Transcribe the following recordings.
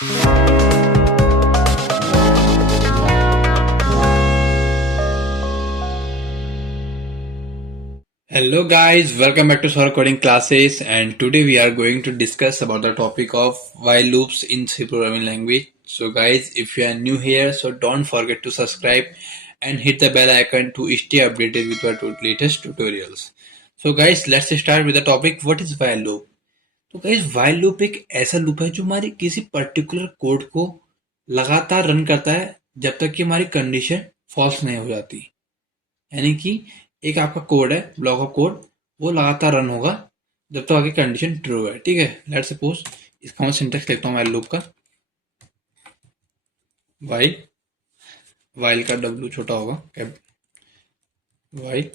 Hello guys, welcome back to Sora Coding Classes, and today we are going to discuss about the topic of while loops in C programming language. So guys, if you are new here, so don't forget to subscribe and hit the bell icon to stay updated with our latest tutorials. So guys, let's start with the topic what is while loop. तो guys while loop एक ऐसा loop है जो हमारी किसी particular code को लगातार run करता है जब तक कि हमारी कंडीशन फॉल्स नहीं हो जाती। यानी कि एक आपका कोड है, ब्लॉक ऑफ कोड, वो लगातार रन होगा जब तक आगे कंडीशन ट्रू है। ठीक है, लेट्स सपोज इसका मैं सिंटेक्स लिखता हूँ while लूप का। वाइल का डब्ल्यू छोटा होगा, वाइल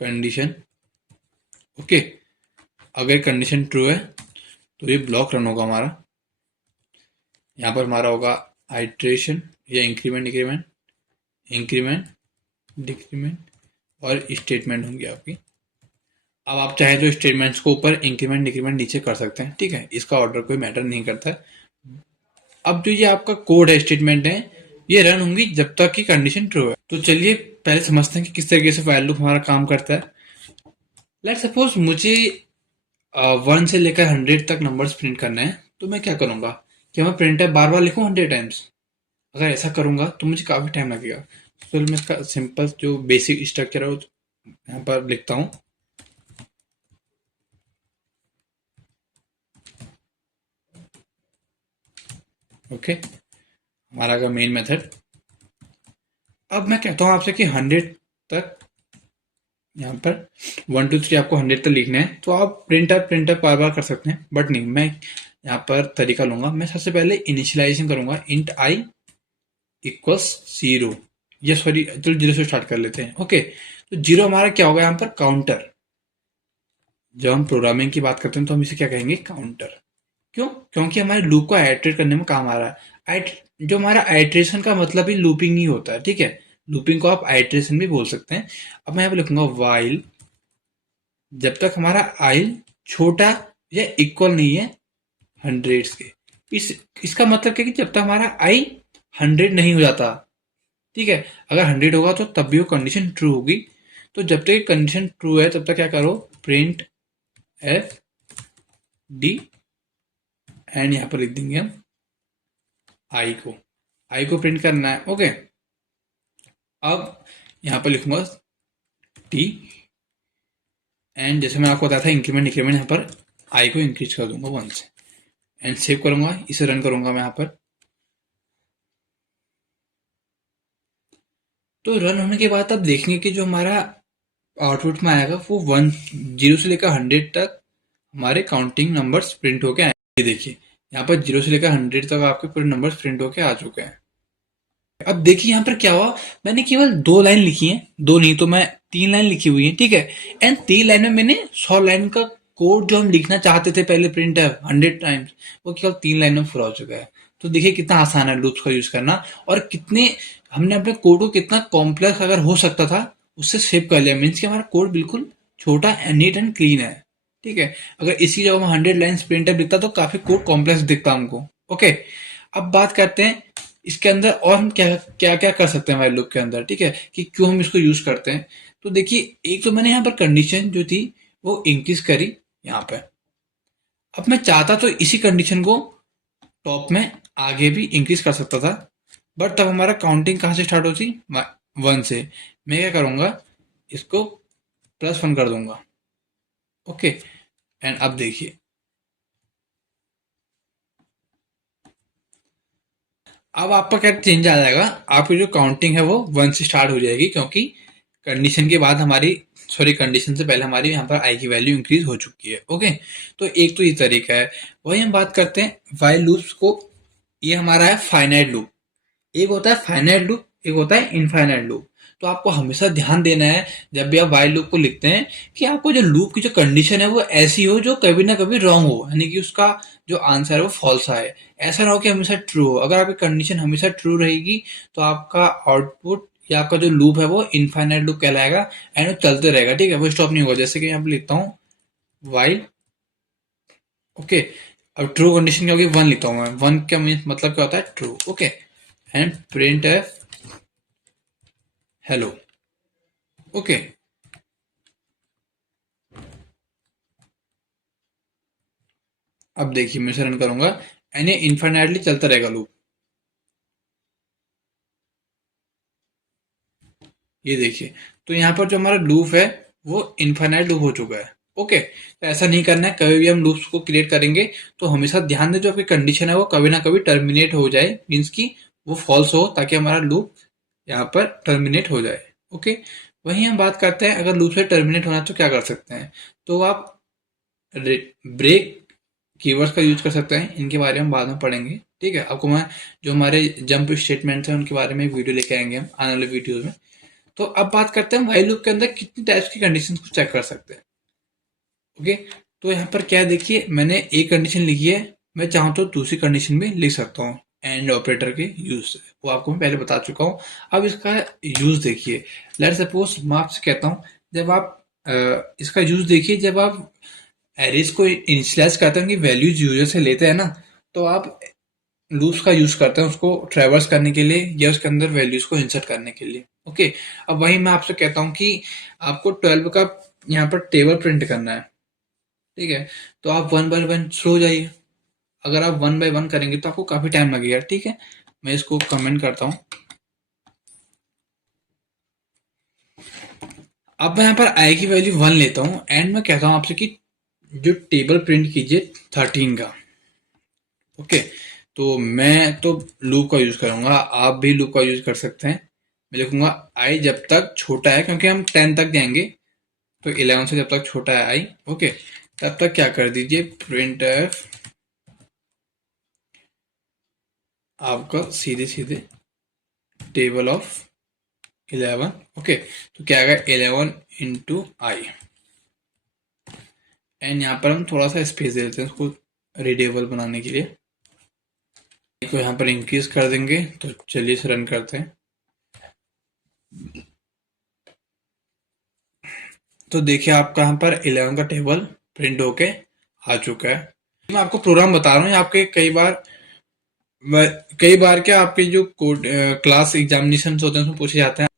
कंडीशन। ओके, अगर कंडीशन ट्रू है तो ये ब्लॉक रन होगा हमारा। यहाँ पर हमारा होगा आइट्रेशन या इंक्रीमेंट डिक्रीमेंट, इंक्रीमेंट डिक्रीमेंट और स्टेटमेंट होंगी आपकी। अब आप चाहे तो स्टेटमेंट्स को ऊपर, इंक्रीमेंट डिक्रीमेंट नीचे कर सकते हैं। ठीक है, इसका ऑर्डर कोई मैटर नहीं करता है। अब जो ये आपका कोड है, स्टेटमेंट है, ये रन होंगी जब तक कि कंडीशन ट्रू है। तो चलिए पहले समझते हैं कि किस तरीके से व्हाइल लूप हमारा काम करता है। लेट सपोज मुझे 1 से लेकर 100 तक नंबर्स प्रिंट करने हैं, तो मैं क्या करूंगा कि मैं प्रिंट बार बार लिखूं 100 टाइम्स। अगर ऐसा करूंगा तो मुझे काफी टाइम लगेगा। तो मैं इसका सिंपल जो बेसिक स्ट्रक्चर है वो यहाँ पर लिखता हूँ। ओके, हमारा का मेन मेथड। अब मैं कहता हूँ आपसे कि 100 तक, यहाँ पर 1 2 3 आपको 100 तक लिखना है, तो आप प्रिंटर बार बार कर सकते हैं, बट नहीं, मैं यहाँ पर तरीका लूंगा। मैं सबसे पहले इनिशियलाइजेशन करूंगा, इंट आई इक्वल्स 0, ये सॉरी चलो 0 से स्टार्ट कर लेते हैं। ओके, तो 0 हमारा क्या होगा यहाँ पर, काउंटर। जब हम प्रोग्रामिंग की बात करते हैं तो हम इसे क्या कहेंगे, काउंटर। क्यों? क्योंकि हमारे लूप को आइटरेट करने में काम आ रहा है। जो हमारा आइटरेशन का मतलब ही लूपिंग ही होता है। ठीक है, लूपिंग को आप आइटरेशन भी बोल सकते हैं। अब मैं यहाँ पे लिखूंगा वाइल, जब तक हमारा आई छोटा या इक्वल नहीं है 100 के। इसका मतलब क्या कि जब तक हमारा आई 100 नहीं हो जाता। ठीक है, अगर 100 होगा तो तब भी वो कंडीशन ट्रू होगी। तो जब तक कंडीशन ट्रू है तब तक क्या करो, प्रिंट एफ डी, एंड यहाँ पर लिख देंगे हम आई को प्रिंट करना है। ओके, अब यहाँ पर लिखूंगा टी, एंड जैसे मैं आपको बताया था इंक्रीमेंट डिक्रीमेंट, यहाँ पर आई को इंक्रीज कर दूंगा 1 से, एंड सेव करूंगा, इसे रन करूंगा मैं यहाँ पर। तो रन होने के बाद अब देखेंगे कि जो हमारा आउटपुट में आएगा वो 0 से लेकर 100 तक हमारे काउंटिंग नंबर्स प्रिंट होके आएंगे। देखिए यहाँ पर 0 से लेकर 100 तक आपके पूरे नंबर्स प्रिंट होके आ चुके हैं। अब देखिए यहाँ पर क्या हुआ, मैंने केवल 2 लाइन लिखी है, 2 नहीं तो मैं 3 लाइन लिखी हुई है। ठीक है, एंड 3 लाइन में मैंने 100 लाइन का कोड जो हम लिखना चाहते थे पहले प्रिंट है 100 टाइम्स, वो केवल 3 लाइन में पूरा हो चुका है। तो देखिए कितना आसान है लूप्स का यूज करना, और कितने हमने अपने कोड को कितना कॉम्प्लेक्स अगर हो सकता था उससे सेव कर लिया। मीन्स कि हमारा कोड बिल्कुल छोटा एंड नीट एंड क्लीन है। ठीक है, अगर इसी जगह में 100 लाइन्स प्रिंट लिखता तो काफी कोड कॉम्प्लेक्स दिखता हमको। ओके, अब बात करते हैं इसके अंदर और हम क्या क्या क्या कर सकते हैं हमारे लूप के अंदर। ठीक है, कि क्यों हम इसको यूज करते हैं। तो देखिए एक तो मैंने यहाँ पर कंडीशन जो थी वो इंक्रीज करी यहाँ पे। अब मैं चाहता तो इसी कंडीशन को टॉप में आगे भी इंक्रीज कर सकता था, बट तब हमारा काउंटिंग कहाँ से स्टार्ट होती, 1 से। मैं क्या करूंगा, इसको +1 कर दूंगा। ओके, एंड अब देखिए अब आपका क्या चेंज आ जाएगा, आपकी जो काउंटिंग है वो 1 से स्टार्ट हो जाएगी, क्योंकि कंडीशन के बाद हमारी, सॉरी कंडीशन से पहले हमारी यहाँ पर आई की वैल्यू इंक्रीज हो चुकी है। ओके, तो एक तो ये तरीका है। वही हम बात करते हैं वाइल लूप्स को। ये हमारा है फाइनाइट लूप। एक होता है फाइनाइट लूप, एक होता है इनफाइनाइट लूप। तो आपको हमेशा ध्यान देना है जब भी आप वाइल लूप को लिखते हैं कि आपको जो लूप की जो कंडीशन है वो ऐसी हो जो कभी ना कभी रॉन्ग हो, यानी कि उसका जो आंसर है वो फॉल्स आए। ऐसा ना हो कि हमेशा ट्रू हो। अगर आपकी कंडीशन हमेशा ट्रू रहेगी तो आपका आउटपुट या आपका जो लूप है वो इनफाइनाइट लूप कहलाएगा, एंड वो चलते रहेगा। ठीक है, वो स्टॉप नहीं होगा। जैसे कि यहाँ पे लिखता हूँ वाइल, ओके, अब ट्रू कंडीशन क्या होगी, 1 लिखता हूँ मैं। 1 का मीन्स मतलब क्या होता है, true. Okay, and print F hello. Okay, अब देखिए मैं इसे रन करूंगा एंड ये इनफाइनाइटली चलता रहेगा लूप। ये देखिए, तो यहाँ पर जो हमारा लूप है वो इनफाइनाइट लूप हो चुका है। ओके, तो ऐसा नहीं करना है, कभी भी हम लूप्स को क्रिएट करेंगे तो हमेशा ध्यान दें जो आपकी कंडीशन है वो कभी ना कभी टर्मिनेट हो जाए, मीन्स की वो फॉल्स हो, ताकि हमारा लूप यहाँ पर टर्मिनेट हो जाए। ओके, वहीं हम बात करते हैं अगर लूप से टर्मिनेट होना है तो क्या कर सकते हैं। तो आप ब्रेक कीवर्ड्स का यूज कर सकते हैं, इनके बारे में बाद में पढ़ेंगे। ठीक है, आपको मैं जो हमारे जंप स्टेटमेंट्स हैं उनके बारे में एक वीडियो लेके आएंगे हम आने वाले वीडियोज में। तो अब बात करते हैं व्हाइल लूप के अंदर कितनी टाइप्स की कंडीशंस को चेक कर सकते हैं। ओके, तो यहाँ पर क्या है, देखिए मैंने एक कंडीशन लिखी है, मैं चाहूँ तो दूसरी कंडीशन भी लिख सकता हूँ एंड ऑपरेटर के यूज से, वो आपको मैं पहले बता चुका हूँ। अब इसका यूज देखिए, लेट सपोज मैं आपसे कहता हूँ, जब आप इसका यूज देखिए, जब आप एरेज को इनिशियलाइज करते हैं, उनकी वैल्यूज यूजर से लेते हैं ना, तो आप लूप्स का यूज करते हैं उसको ट्रैवर्स करने के लिए या उसके अंदर वैल्यूज को इंसर्ट करने के लिए। ओके, अब वही मैं आपसे कहता हूँ कि आपको 12 का यहाँ पर टेबल प्रिंट करना है। ठीक है, तो आप 1 बाय 1 शुरू हो जाइए। अगर आप 1 बाय 1 करेंगे तो आपको काफी टाइम लगेगा। ठीक है, मैं इसको कमेंट करता हूँ। अब मैं यहाँ पर आई की वैल्यू 1 लेता हूँ एंड मैं कहता हूँ आपसे कि जो टेबल प्रिंट कीजिए 13 का। ओके, तो मैं तो लूप का यूज करूंगा, आप भी लूप का यूज कर सकते हैं। मैं लिखूंगा आई जब तक छोटा है, क्योंकि हम 10 तक जाएंगे, तो 11 से जब तक छोटा है आई। ओके, तब तक क्या कर दीजिए, प्रिंट एफ आपका सीधे सीधे टेबल ऑफ 11। ओके, तो क्या आएगा, 11 इंटू आई। एंड यहाँ पर हम थोड़ा सा स्पेस दे देते हैं उसको रीडेबल बनाने के लिए, को यहाँ पर इंक्रीज कर देंगे। तो चलिए इसे रन करते हैं। तो देखिए आपका यहाँ पर 11 का टेबल प्रिंट होके आ चुका है। मैं आपको प्रोग्राम बता रहा हूँ, आपके कई बार क्या आपके जो कोड क्लास एग्जामिनेशन होते हैं उसमें पूछे जाते हैं,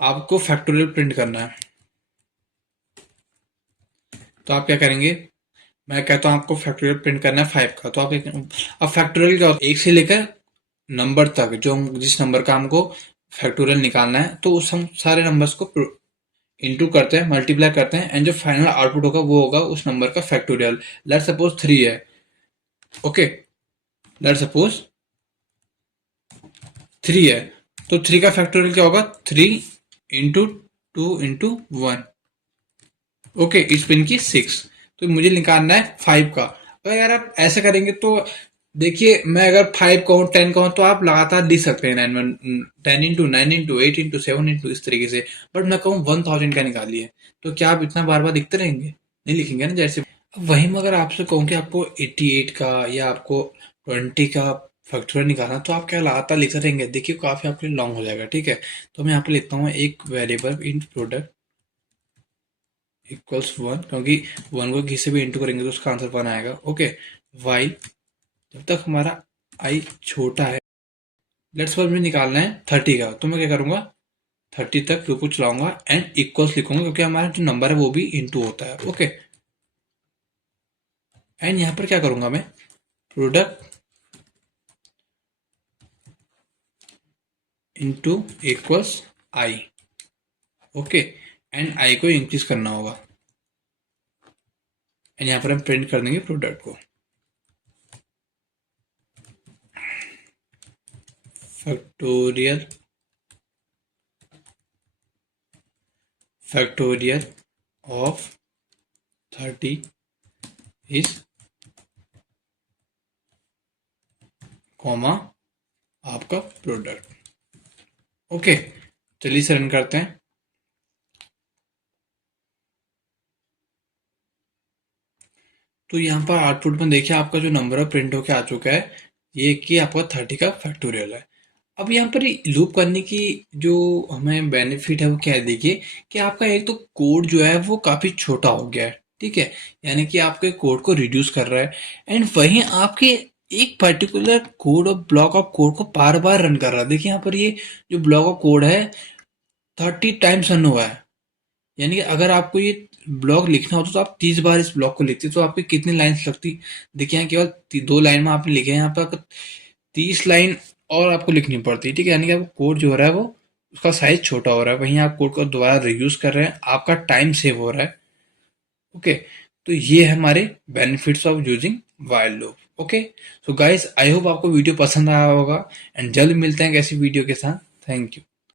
आपको फैक्टोरियल प्रिंट करना है। तो आप क्या करेंगे, मैं कहता हूँ आपको फैक्टोरियल प्रिंट करना है 5 का, तो आप अब फैक्टोरियल क्या होता है, 1 से लेकर नंबर तक, जो जिस नंबर का हमको फैक्टोरियल निकालना है, तो उस हम सारे नंबर्स को इंटू करते हैं, मल्टीप्लाई करते हैं, एंड जो फाइनल आउटपुट होगा वो होगा उस नंबर का फैक्टोरियल। लेट सपोज 3 है। ओके, लेट सपोज 3 है, तो 3 का फैक्टोरियल क्या होगा, 3 इंटू 2 इंटू 1। ओके, इस पिन की 6। तो मुझे निकालना है 5 का। तो यार आप ऐसे करेंगे तो देखिए, मैं अगर 5 कहूँ 10 कहूँ तो आप लगातार लिख सकते हैं 10 इंटू 9 इंटू 8 इंटू 7 इंटू इस तरीके से। बट मैं कहूँ 1000 का निकालिए, तो क्या आप इतना बार बार लिखते रहेंगे, नहीं लिखेंगे ना। जैसे अब वही मैं अगर आपसे कहूँ कि आपको 88 का या आपको 20 का फैक्टोरियल निकालना, तो आप क्या लगातार लिखते रहेंगे, देखिए काफी आपके लिए लॉन्ग हो जाएगा। ठीक है, तो मैं यहाँ पे लिखता हूँ एक वेरिएबल इन प्रोडक्ट इक्वल्स 1, क्योंकि 1 को किसी भी इंटू करेंगे तो उसका आंसर 1 आएगा। ओके, वाइल जब तक हमारा आई छोटा है, लेट्स सपोज मुझे निकालना है 30 का, तो मैं क्या करूंगा, 30 तक लूप को चलाऊंगा एंड इक्वल्स लिखूंगा, क्योंकि हमारा जो नंबर है वो भी इंटू होता है। ओके, एंड यहाँ पर क्या करूंगा मैं, product into equals I. Okay, and I को इंक्रीज करना होगा एंड यहाँ पर हम प्रिंट कर देंगे प्रोडक्ट को। Factorial factorial of 30 is comma आपका प्रोडक्ट। ओके, चलिए इसे रन करते हैं। तो यहाँ पर आउटपुट में देखिए आपका जो नंबर है प्रिंट होके आ चुका है, ये कि आपका 30 का फैक्टोरियल है। अब यहाँ पर लूप करने की जो हमें बेनिफिट है वो क्या है, देखिए कि आपका एक तो कोड जो है वो काफी छोटा हो गया है। ठीक है, यानी कि आपके कोड को रिड्यूस कर रहा है। एंड वहीं आपके एक पर्टिकुलर कोड और ब्लॉक ऑफ कोड को बार बार रन कर रहा है। देखिए यहाँ पर ये जो ब्लॉक ऑफ कोड है 30 टाइम्स रन हुआ है। यानी कि अगर आपको ये ब्लॉक लिखना होता तो आप 30 बार इस ब्लॉक को लिखते तो आपकी कितनी लाइन्स लगती। देखिए यहाँ केवल 2 लाइन में आपने लिखे हैं, यहाँ पर 30 लाइन और आपको लिखनी पड़ती है। ठीक है, यानी कि आपको कोड जो हो रहा है वो उसका साइज छोटा हो रहा है, वहीं आप कोड को दोबारा रियूज कर रहे हैं, आपका टाइम सेव हो रहा है। ओके, तो ये है हमारे benefits of using while loop. Okay, so guys I hope आपको वीडियो पसंद आया होगा एंड जल्द मिलते हैं एक ऐसी वीडियो के साथ। Thank you.